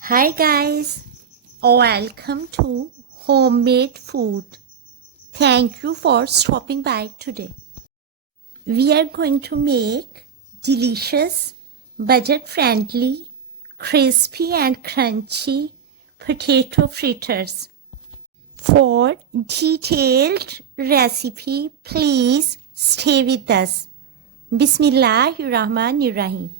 Hi guys, welcome to Homemade Food. Thank you for stopping by today. We are going to make delicious, budget-friendly, crispy and crunchy potato fritters. For detailed recipe, please stay with us. Bismillahirrahmanirrahim.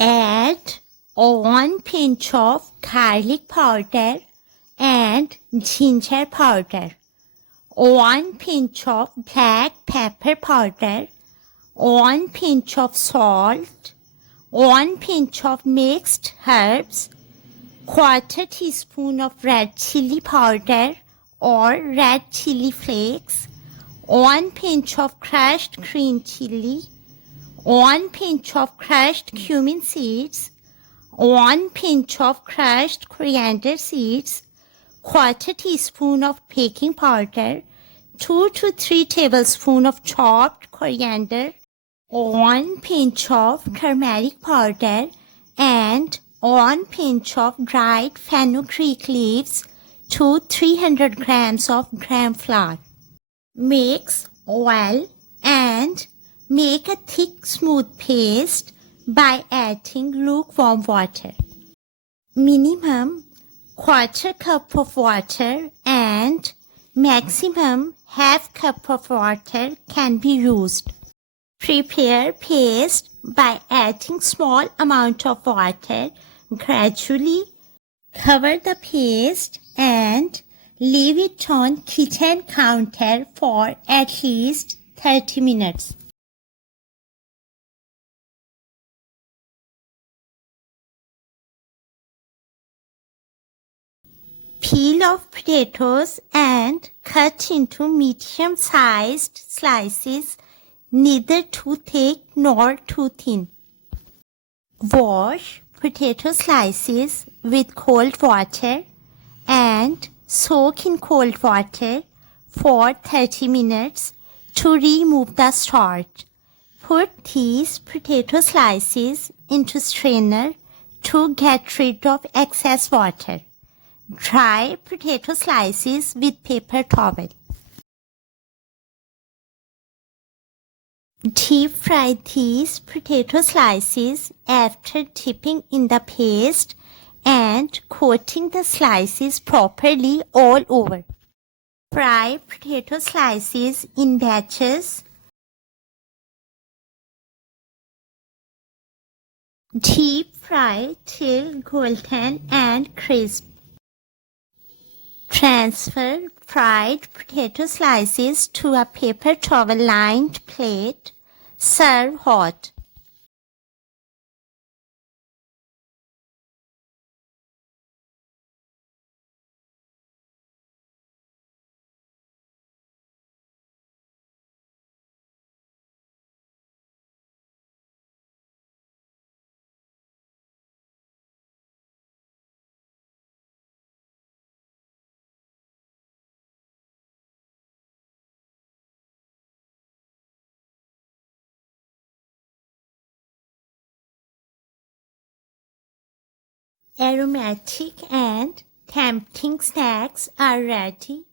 Add 1 pinch of garlic powder and ginger powder, 1 pinch of black pepper powder, 1 pinch of salt, 1 pinch of mixed herbs, 1/4 teaspoon of red chili powder or red chili flakes, 1 pinch of crushed green chili, 1 pinch of crushed cumin seeds, 1 pinch of crushed coriander seeds, 1/4 teaspoon of baking powder, 2 to 3 tablespoons of chopped coriander, 1 pinch of turmeric powder, and 1 pinch of dried fenugreek leaves to 300 grams of gram flour. Mix well and make a thick smooth paste by adding lukewarm water. Minimum 1/4 cup of water and maximum 1/2 cup of water can be used. Prepare paste by adding small amount of water gradually. Cover the paste and leave it on kitchen counter for at least 30 minutes. Peel off potatoes and cut into medium-sized slices, neither too thick nor too thin. Wash potato slices with cold water and soak in cold water for 30 minutes to remove the starch. Put these potato slices into strainer to get rid of excess water. Dry potato slices with paper towel. Deep fry these potato slices after dipping in the paste and coating the slices properly all over. Fry potato slices in batches. Deep fry till golden and crisp. Transfer fried potato slices to a paper towel-lined plate. Serve hot. Aromatic and tempting snacks are ready.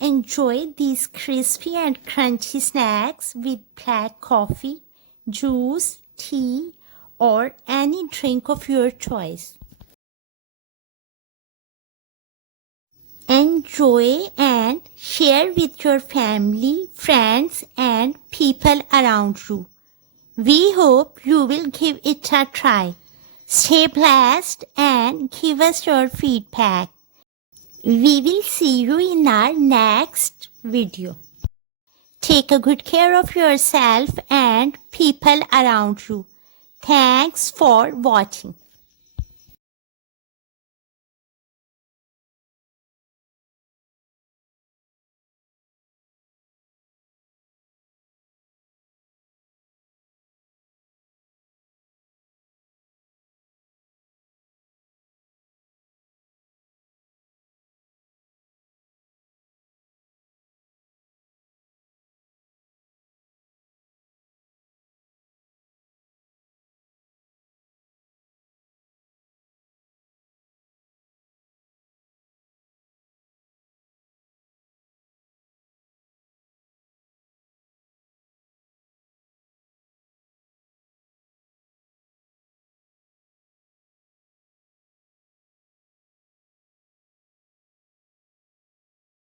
Enjoy these crispy and crunchy snacks with black coffee, juice, tea, or any drink of your choice. Enjoy and share with your family, friends, and people around you. We hope you will give it a try. Stay blessed and give us your feedback. We will see you in our next video. Take a good care of yourself and people around you. Thanks for watching.